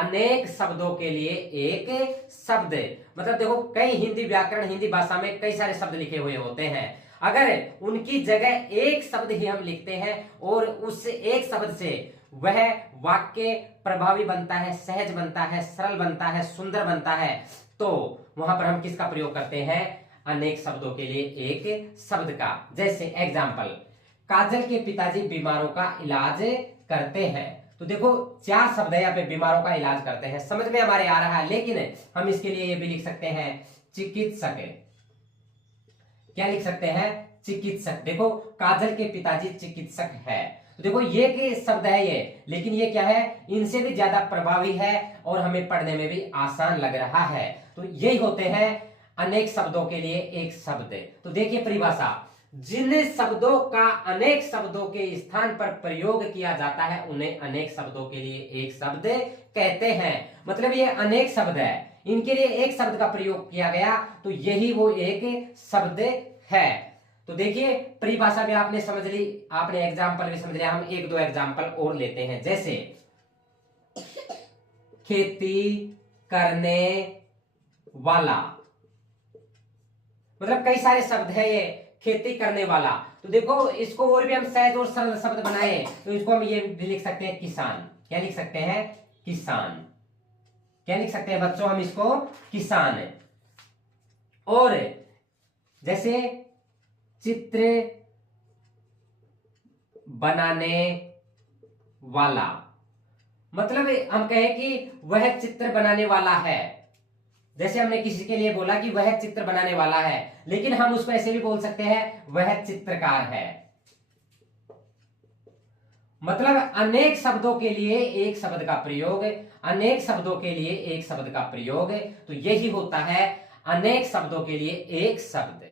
अनेक शब्दों के लिए एक शब्द। मतलब देखो कई हिंदी व्याकरण हिंदी भाषा में कई सारे शब्द लिखे हुए होते हैं, अगर उनकी जगह एक शब्द ही हम लिखते हैं और उस एक शब्द से वह वाक्य प्रभावी बनता है, सहज बनता है, सरल बनता है, सुंदर बनता है, तो वहां पर हम किसका प्रयोग करते हैं? अनेक शब्दों के लिए एक शब्द का। जैसे एग्जाम्पल, काजल के पिताजी बीमारों का इलाज करते हैं। तो देखो 4 शब्द है यहाँ पे, बीमारों का इलाज करते हैं, समझ में हमारे आ रहा है, लेकिन हम इसके लिए ये भी लिख सकते हैं चिकित्सक। क्या लिख सकते हैं? चिकित्सक। देखो काजल के पिताजी चिकित्सक है, तो देखो ये के शब्द है ये, लेकिन ये क्या है? इनसे भी ज्यादा प्रभावी है और हमें पढ़ने में भी आसान लग रहा है। तो यही होते हैं अनेक शब्दों के लिए एक शब्द। तो देखिए परिभाषा, जिन शब्दों का अनेक शब्दों के स्थान पर प्रयोग किया जाता है उन्हें अनेक शब्दों के लिए एक शब्द कहते हैं। मतलब ये अनेक शब्द है, इनके लिए एक शब्द का प्रयोग किया गया, तो यही वो एक शब्द है। तो देखिए परिभाषा भी आपने समझ ली, आपने एग्जाम्पल भी समझ लिया। हम 1-2 एग्जाम्पल और लेते हैं। जैसे खेती करने वाला, मतलब कई सारे शब्द है ये, खेती करने वाला। तो देखो इसको और भी हम सहज और सरल शब्द बनाए, तो इसको हम ये भी लिख सकते हैं किसान। क्या लिख सकते हैं? किसान। क्या लिख सकते हैं बच्चों हम इसको? किसान। और जैसे चित्र बनाने वाला, मतलब हम कहें कि वह चित्र बनाने वाला है। जैसे हमने किसी के लिए बोला कि वह चित्र बनाने वाला है, लेकिन हम उसको ऐसे भी बोल सकते हैं वह चित्रकार है। मतलब अनेक शब्दों के लिए एक शब्द का प्रयोग, अनेक शब्दों के लिए एक शब्द का प्रयोग, तो यही होता है अनेक शब्दों के लिए एक शब्द।